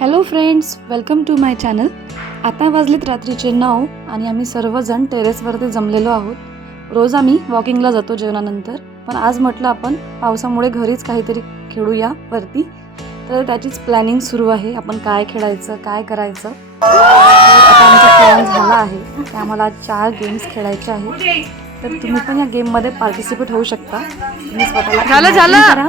Hello friends welcome to my channel आता वाजलेत रात्रीचे नऊ आणि आम्ही सर्वजण टेरेसवरती जमलेलो आहोत. रोज आम्ही वॉकिंगला जातो जेवणानंतर. पण आज म्हटलं आपण पावसामुळे घरीच काहीतरी खेळूया वरती. तर त्याचीच प्लॅनिंग सुरू आहे. आपण काय खेळायचं काय करायचं? आता आमचा प्लॅन झाला आहे. की आम्हाला आज चार गेम्स खेळायचे आहेत. तर तुम्ही पण या गेममध्ये पार्टिसिपेट होऊ शकता. तुम्ही स्वतःला झालं, झालं.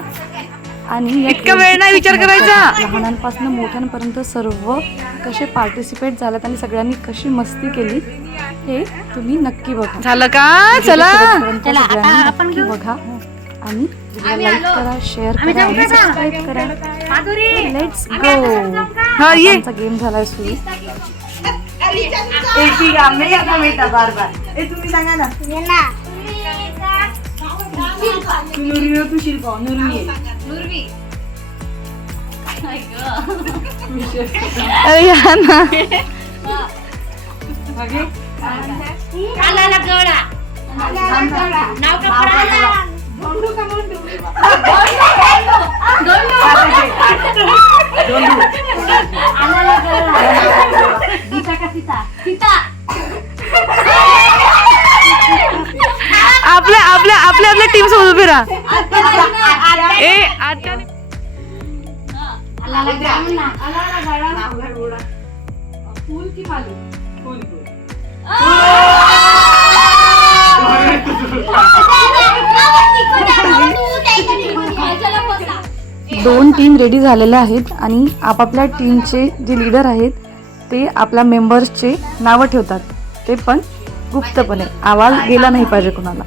आणि इतका वेळ नाही विचार करायचा. लहानांपासून मोठ्यांपर्यंत सर्व कसे पार्टिसिपेट झालेत आणि सगळ्यांनी कशी मस्ती केली हे तुम्ही नक्की बघा. झालं का? चला. नक्की बघा. आणि लाईक करा शेअर करा आणि सबस्क्राईब करा. लेट्स गो हा ये. आमचा गेम झालाय सुरू. बार बार ए तुम्ही सांगा ना. तू तू शिल्पा नुरवी अरे या ना. आपल्या आपल्या आपल्या आपल्या टीम सोबत उभे राहा. ए आता दोन टीम रेडी झालेल्या आहेत आणि आपापल्या टीमचे जे लीडर आहेत ते आपल्या मेंबर्सचे नावं ठेवतात. ते पण गुप्तपणे. आवाज गेला नाही पाहिजे कोणाला.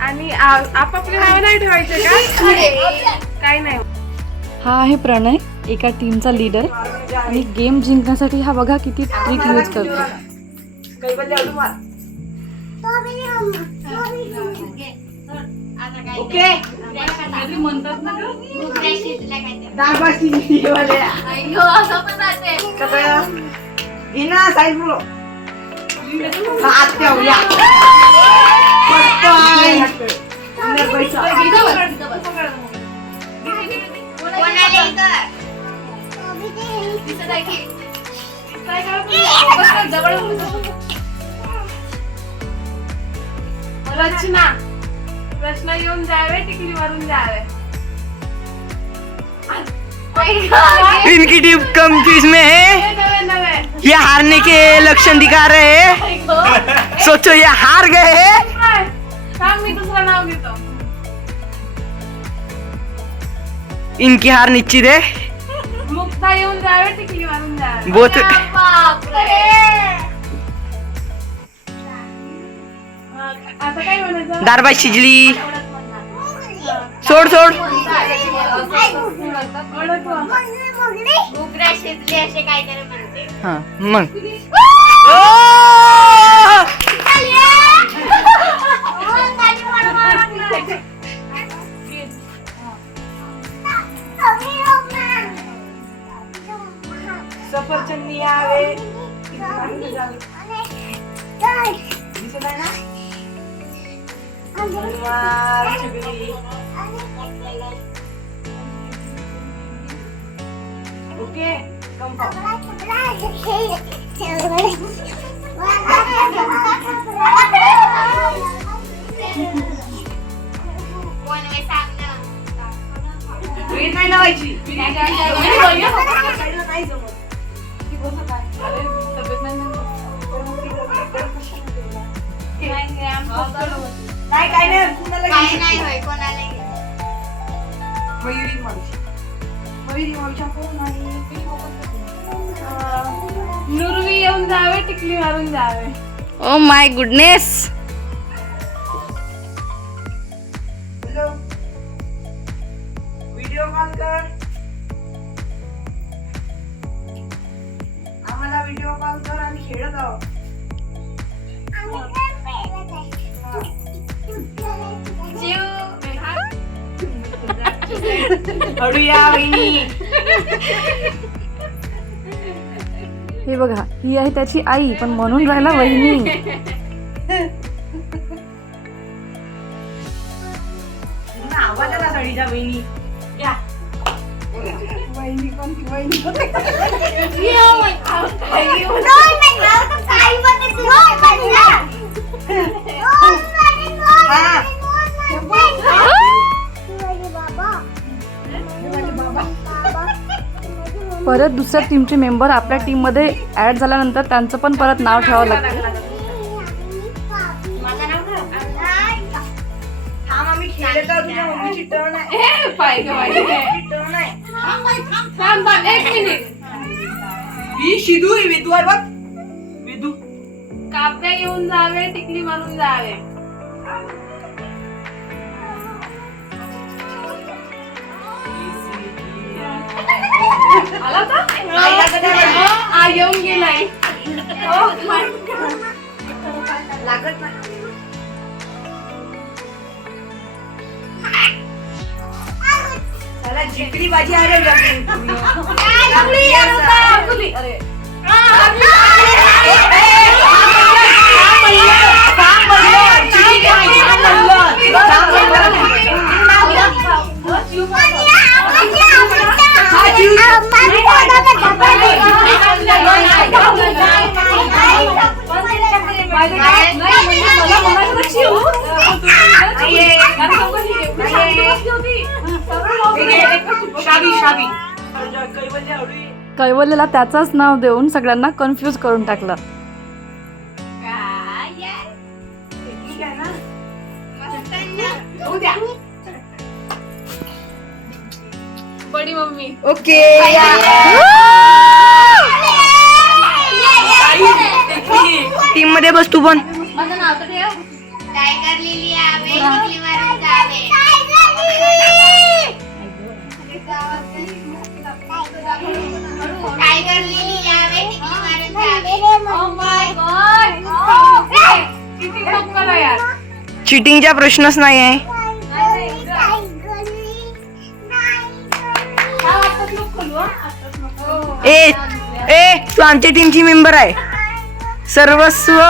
आणि आपापली नाव नाही ठेवायचे का? काय नाही हा आहे प्रणय एका टीमचा लीडर आणि गेम जिंकण्यासाठी हा बघा किती ट्रिक यूज करतो. ओके. कसं घे ना साईड बोलो आत्या या पाय अंदर पैसा. रचना प्रश्न येऊन जावे. टिकली मारून जावे इनकी टीम कम चीज़ में है। ये हारने के लक्षण दिखा रहे हैं। सोचो ये हार गए हैं। इनकी हार निश्चित है। मुक्ता येऊन जावे. टिकली मारून जावे बहुत आता काय म्हणायचं? दारबाई शिजली. सोड सोड. हा मग. नाही काय नाही मयुरी मावशी मयुरी कोण आहे नुरवी येऊन जावे टिकली मारून जावे. ओ माय गुडनेस हे बघा ही आहे त्याची आई पण म्हणून राहिला वहिनी. आवाजाला वहिनी. परत दुसऱ्या टीमचे मेंबर आपल्या टीममध्ये ऍड झाल्यानंतर त्यांचं पण परत नाव ठेवावं लागतं थांब थांब एक मिनिट. ही शिदू ही विदू आहे बघ. विदू. कापड्या येऊन जावे टिकली मारून जावे. आला? हो, येऊन गेलाय. लागत नाही. आहे आता, अकुली. अरे कैवल्यला त्याचंच नाव देऊन सगळ्यांना कन्फ्यूज करून टाकलं. बडी मम्मी. ओके. टीममध्ये बस तू पण माझं नाव तर चिटिंगचा प्रश्नच नाही हा, ए ए तू आमच्या टीमची मेंबर आहे. सर्वस्व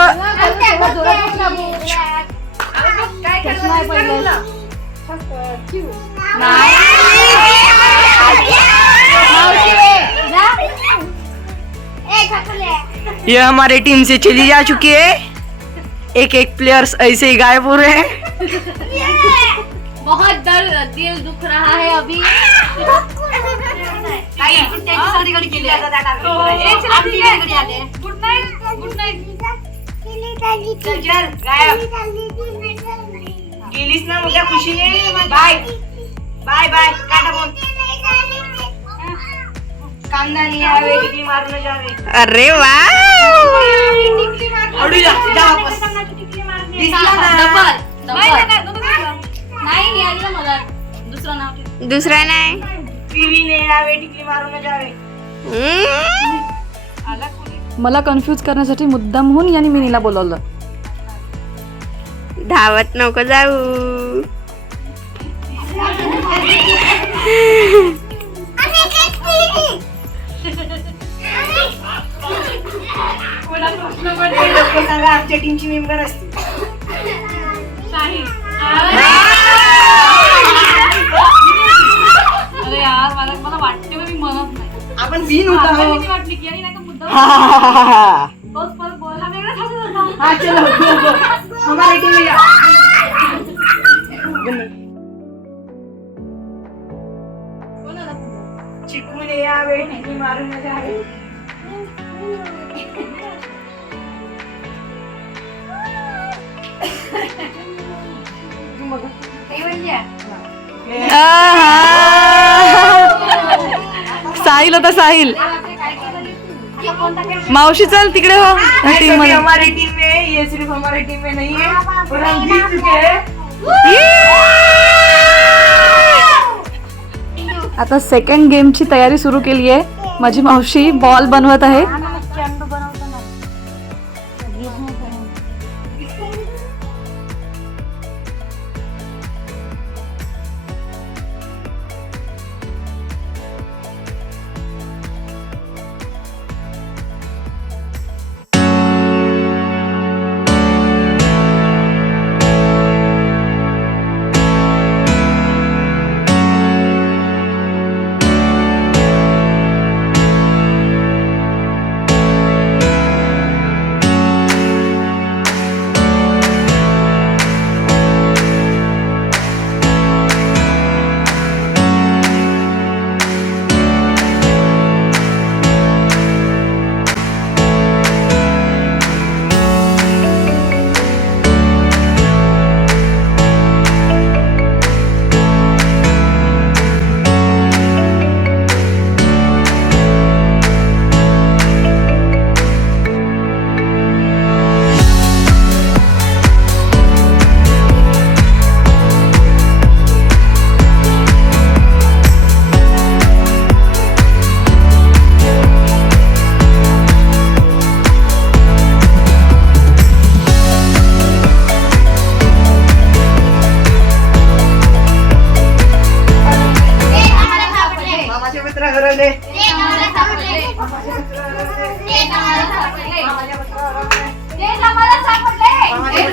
ये हमारे टीम से चली जा चुकी है. एक एक प्लेयर्स ऐसे ही गायब हो रहे हैं। बहुत दर्द दिल दुख रहा है अभी। गुड नाईट गुड नाईट चल चल गायब। गेलीस ना खुशीने बाय बाय बाय काटा फ़ोन। टिकली मारून जावे. अरे वा अडू जा जा वापस. दिसला ना नाही. यायला मला. दुसरं नाव. दुसरा नाही. टीव्हीने आवे टिकली मारून जावे. मला कन्फ्यूज करण्यासाठी मुद्दामहून यांनी मिनीला बोलवलं. धावत नको जाऊ. मेंबर असते अरे! यार मला मला वाटते पण मी म्हणत नाही. आपण बिन होतो मला हो. भीती वाटली की अरे नाही का मुद्दा हा, हा, हा, हा, हा. तोच परत बोल. हा वेगळा झाला होता. हाँ चलो गो गो हमारी टीम में जाओ चिकू ने आवे टिकली मारून जावे साहिल होता साहिल. मावशी चल तिकडे हो. टीममध्ये हमारी टीम में है, ये सिर्फ हमारी टीम में नहीं है और हम जीत चुके हैं आता सेकंड गेमची तयारी सुरू केली आहे माझी मावशी बॉल बनवत आहे.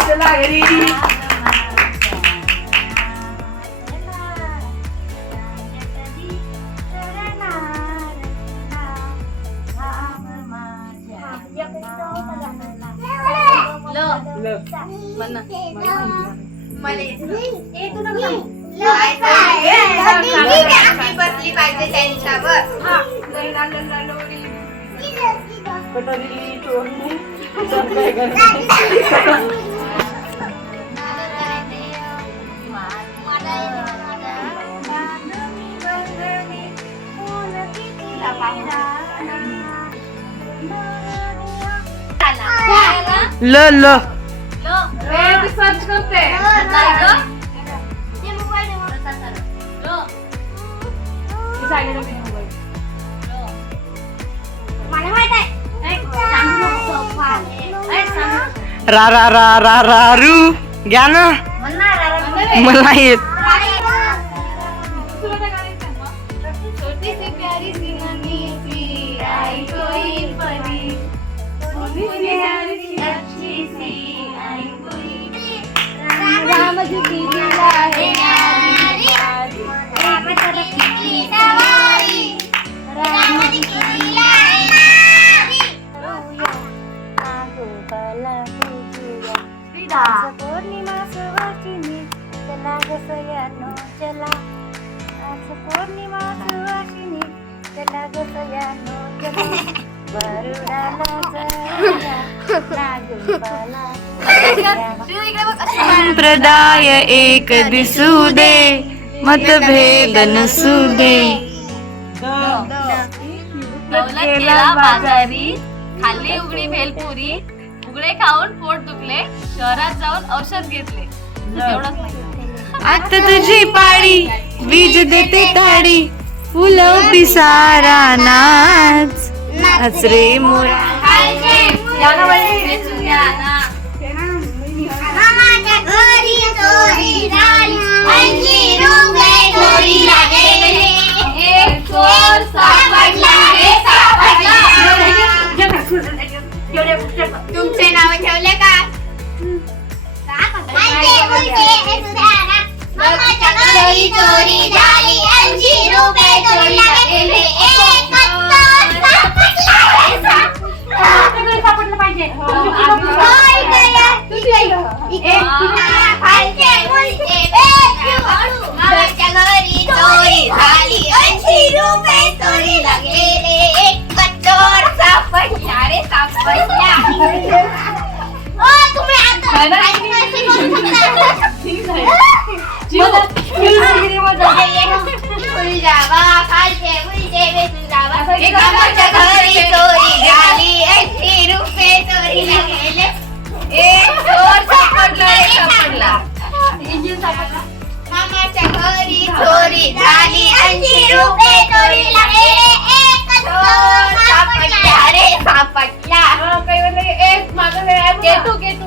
चला घरी बसली पाहिजे त्यांच्यावर कटोरी चोरली ल ल. सर्च करते. सांगू. रा रा रा पौर्णिमा सुवासिनी चला ग सयानो चला आज पौर्णिमा सुवासिनी चला ग सयानो चला वरुडाला जाऊया नागोपाला संप्रदाय एक दिसू दे मतभेद नसू दे केला बाजारी. खाल्ली उघडी भेलपुरी. उघडे खाऊन पोट दुखले शहरात जाऊन औषध घेतले एवढंच नाही आता तुझी पाडी वीज देते ताडी फुलं पिसारा नाच नाच रे मोरा रे सापडला तुमचे नाव ठेवले का? चोरी झाली. ऐंशी रुपये चोर घरी चोरी झाली ऐंशी रुपये चोरीला गेले एक चोर सापडला रे सापडला. मामाच्या घरी चोरी झाली ऐंशी रुपये चोरीला गेले एक चोर सापडला रे सापडला. एक मागं गेटू गेटू गेटू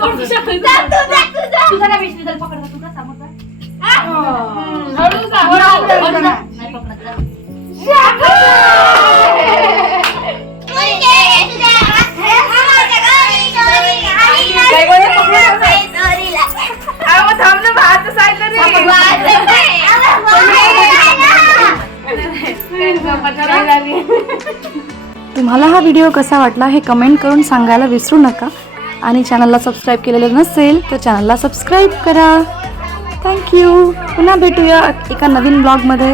तू, जा. तुझा ना विष विदल पकडता तुझा तुम्हाला हा व्हिडिओ कसा वाटला हे कमेंट करून सांगायला विसरू नका. आणि चॅनलला सबस्क्राईब केलेलं नसेल तर चॅनलला सबस्क्राईब करा. थँक्यू पुन्हा भेटूया एका नवीन ब्लॉगमध्ये